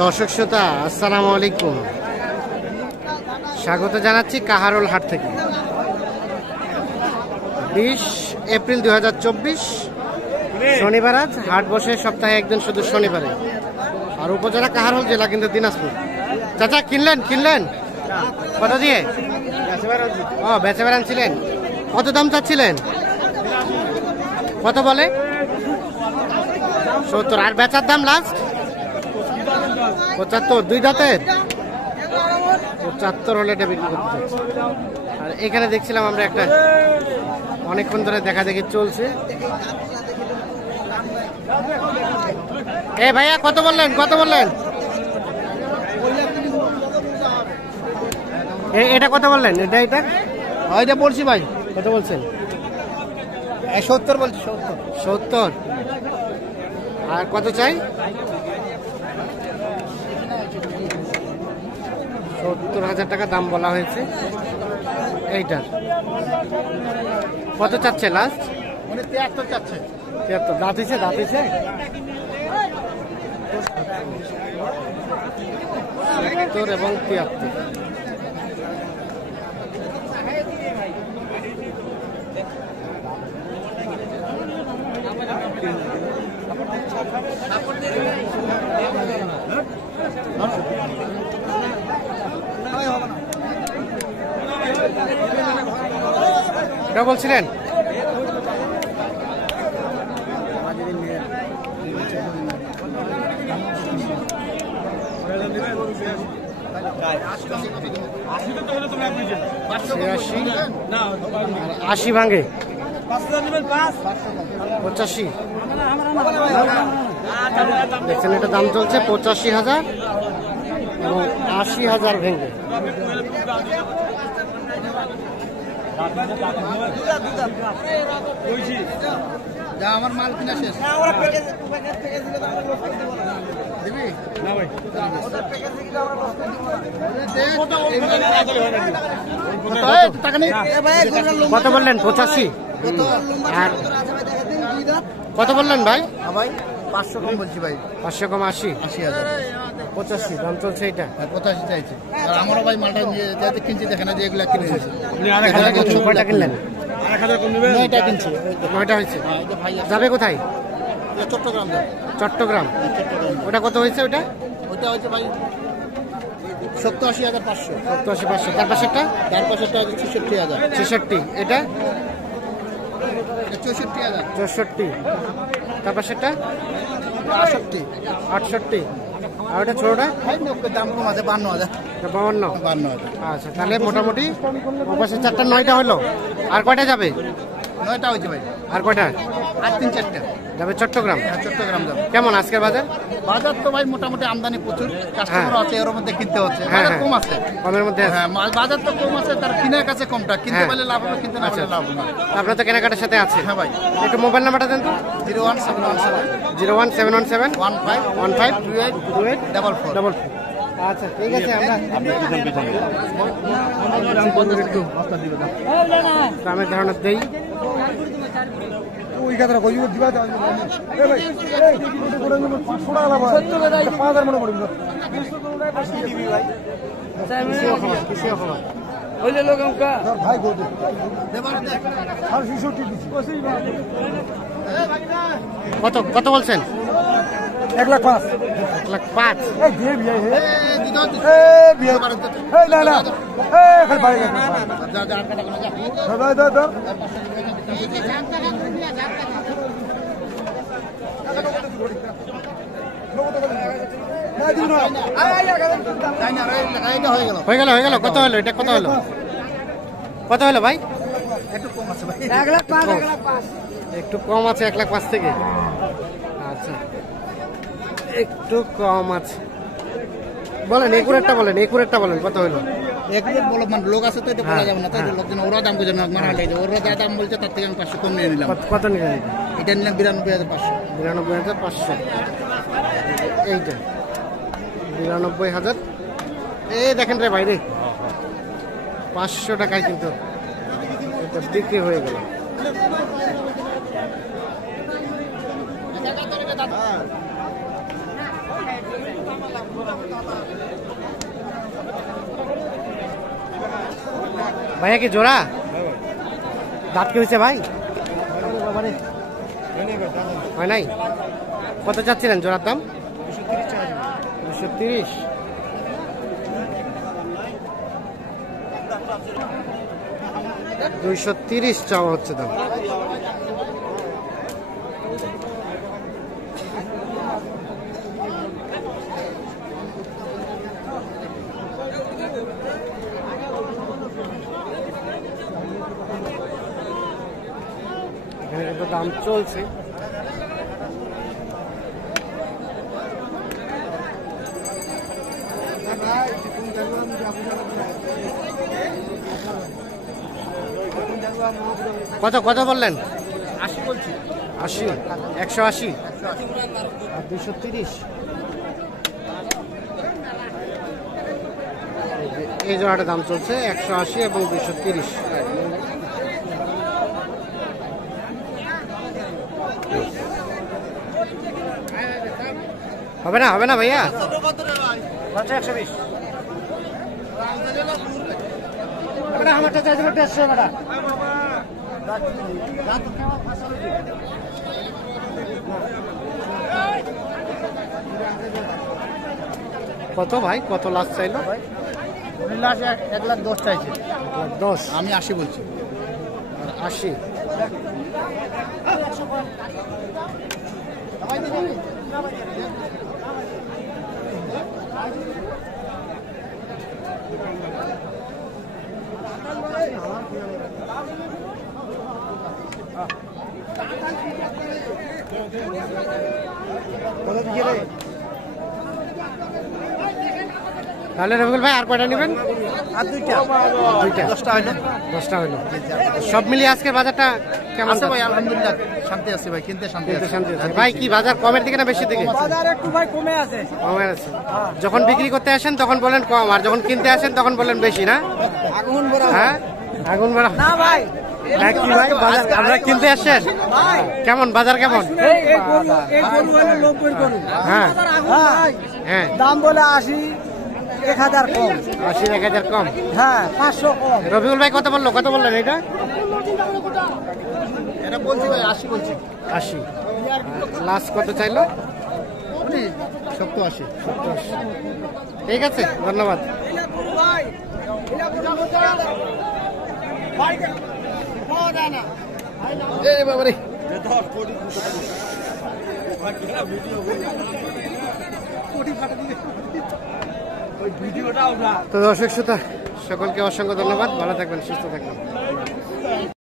দর্শক শ্রোতা আসসালামু আলাইকুম, স্বাগত জানাচ্ছি কাহারোল হাট থেকে। 20 এপ্রিল 2024 শনিবার। আজ হাট বসে সপ্তাহে একদিন, শুধু শনিবারে। আর উপজেলা কাহারোল, জেলা কিন্তু দিনাজপুর। চাচা কিনলেন কত দিয়ে? ও বেচে বেড়াচ্ছিলেন। কত দাম চাচ্ছিলেন? কত বলে? 70। আর বেচার দাম লাস্ট 75। দুই দাঁতের 75 হলে এটা বিক্রি করতে। আর এখানে দেখছিলাম আমরা একটা, অনেকক্ষণ ধরে দেখা দেখি চলছে। এ ভাইয়া কত বললেন? এটা কত বললেন? এটা বলছি ভাই। কত বলছেন? 70 বলছি। 70। আর কত চাই? 70,000 টাকা দাম বলা হয়েছে এইটার। কত চাচ্ছে লাস্ট? 73 চাচ্ছে। 73। দাঁত হয়েছে 70 এবং 73। এটা বলছিলেন? আর 80 ভাঙে 85। দেখছেন, এটা দাম চলছে 85,000 এবং 80,000 ভেঙে। আমার মাল কিনা শেষ। কত বললেন? 85। আর কত বললেন ভাই? ভাই 500 কম বলছি ভাই। 500 কম 80। 80,000। 85 দাম চলছে এটা। 85 চাইছে। আর আমারও ভাই মালটা নিয়ে যাতে কিনছি, দেখে না যে এগুলা কিনে গেছে। কয়টা কিনলেন? 9টা কিনছি। 9টা হয়েছে। যাবে কোথায়? চট্টগ্রাম। চট্টগ্রাম। ওটা কত হয়েছে? ওটা হয়েছে ভাই 87,500। 87,500। তার পাশেরটা? তার পাশেরটা 66,000। 66। এটা 64,000। 64। তার পাশেরটা 68। 68। আর ওটা ছোটটা? দাম কম আছে 52,000। 52। আচ্ছা, তাহলে মোটামুটি ওপাশে 4টা 9টা হলো। আর কয়টা যাবে? 9টা হয়েছে ভাই। আর কয়টা? আর 3-4টা যাবে চট্টগ্রাম। চট্টগ্রাম যাবে। কেমন আজকের বাজার? বাজার তো ভাই মোটামুটি আমদানি প্রচুর, কাস্টমার আছে, এর মধ্যে কিনতে হচ্ছে। বাজার কম আছে, কমের মধ্যে। হ্যাঁ বাজার তো কম আছে, তার কিনার কাছে কমটা, কিনতে পারলে লাভ হবে, কিনতে না পারলে লাভ হবে না। আপনার তো কেনাকাটার সাথে আছে। হ্যাঁ ভাই। একটু মোবাইল নাম্বারটা দেন তো। 01717 01717 15 28 44। আচ্ছা, ঠিক আছে। আমরা দামের ধারণা দেই। ওই কথাটা কই দিবা দাও। এ ভাই এই করে নিব 500 টাকা লাভ 5000 মনে পড়বে। দিবি ভাই কিছু খবর ওই যে লোক আমকা ভাই গো দে দেবার দে আর 66 দিছি। কত বলছেন? 1,05,000। 1,05,000। এই দিয়ে বিয়ে হে এ বিয়ে এই না না এ খালি বাইরে যা যা আর কাটা যা। দাদা হয়ে গেল। কত হলো এটা? কত হলো ভাই? একটু কম আছে ভাই। 1,05,000। একটু কম আছে 1,05,000 থেকে। আচ্ছা, একটু কম আছে। বলেন একুরেটটা বলেন কত হলো? একুরেট বলো, মানে লোক আছে তো এটা বলা যাবে না, তাই লোকজন ওরা দাম বুঝে না, মারা লাগে। ওরা যা দাম বলছে তার থেকে আমি 500 কম নিয়ে নিলাম। কত নিলেন? এটা নিলাম 92,500। 92,500। এইটা 92,000। এই দেখেন রে ভাই রে, 500 টাকায় কিন্তু এটা বিক্রি হয়ে গেল। ভাইয়া কি জোড়া দাঁত কি হয়েছে ভাই? হয় নাই? কত চাচ্ছিলেন জোড়ার দাম? 230। 230 চাওয়া হচ্ছে দাম। এখানে কিন্তু দাম চলছে। কত কত বললেন? 80 বলছি। 80, 180 আর 230। এই জোড়াটা দাম চলছে 180 এবং 230। হবে না হবে না ভাইয়া? 120। আমারটা চাই দেবো 150 টাকা। কত ভাই, কত লাস্ট চাইলো? 1,10,000 চাইছে। 10। আমি 80 বলছি। 80। তাহলে রবিকুল ভাই আর কয়টা নেবেন? আর দুইটা। 10টা হইলো। 10টা হইলো। সব মিলিয়ে আজকে বাজারটা কেমন আছে ভাই? আলহামদুলিল্লাহ শান্তি আছে ভাই, কিনতে শান্তি আছে। শান্তি আছে। ভাই কি বাজার কমের দিকে না বেশি দিকে? বাজার একটু ভাই কমে আছে। কমের আছে। যখন বিক্রি করতে আসেন তখন বলেন কম, আর যখন কিনতে আসেন তখন বলেন বেশি, না? আগুন ভরা। হ্যাঁ আগুন ভরা। না ভাই, হ্যাঁ কি ভাই, বাজার আমরা কিনতে আসছেন কেমন, বাজার কেমন? এই গরু হলো 90 গরু। হ্যাঁ আগুন ভাই, হ্যাঁ দাম বলে 80, 1000 কম। 80, 1000 কম। হ্যাঁ 500 কম। রবিউল ভাই কত বললো, কত বললেন এটা? এটা বলছি ভাই 80 বলছি। 80। লাস্ট কত চাইলো? 70-80। ঠিক আছে, ধন্যবাদ। এই বাবা রে। তো দর্শক শ্রোতা সকলকে অসংখ্য ধন্যবাদ, ভালো থাকবেন, সুস্থ থাকবেন।